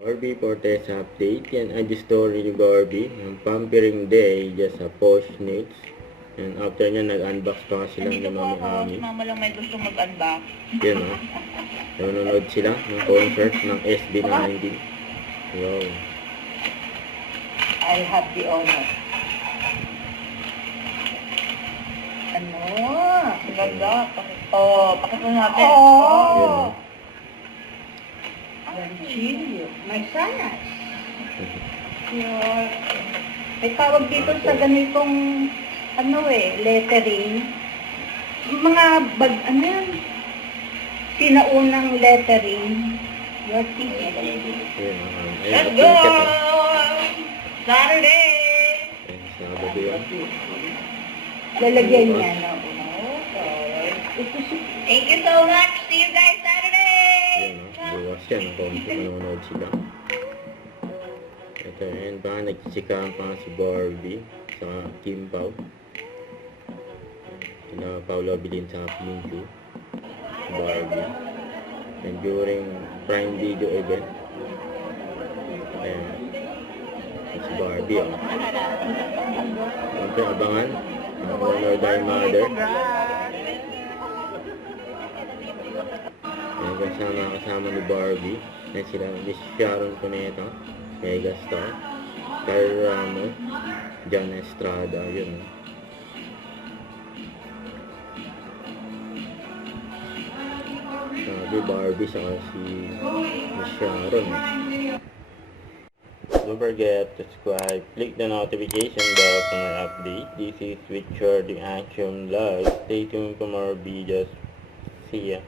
Barbie Fortes update. Yan ay the story ni Barbie. Ang pampering day just a post needs. And after niya, nag-unbox pa sila ni Mami Ami. Mama lang may gusto mag-unbox. Yan o. Nanonood sila ng concert ng SB19. Wow. I have the honor. Ano? Ganda. Pakita natin. Yan o. Chilio. May sanas. May tawag dito sa ganitong lettering. Mga sinaunang lettering. Your ticket. Yan o. Let's go! Saturday! Ayan, Sabado yan. Lalagyan niya, no? Thank you so much. See you guys Saturday! Yan o. Bukas yan kung manonood sila. Ito yan. Baka nagsisikaan pa si Barbie sa Kim Pao. Sina Paula Bilin sa Pinju. Barbie. And during Prime Video event. Ayan. Si Barbie, oh. Siyempre, abangan. Honor Thy Mother. Ayan, kasama ni Barbie. Ayan sila, Miss Sharon Cuneta, Mega Star, Kyle Ramos, John Estrada, yun. Sabi Barbie saka si Miss Sharon. Don't forget to subscribe, click the notification bell for my update. This is Richard the Action Live. Stay tuned for more videos. See ya.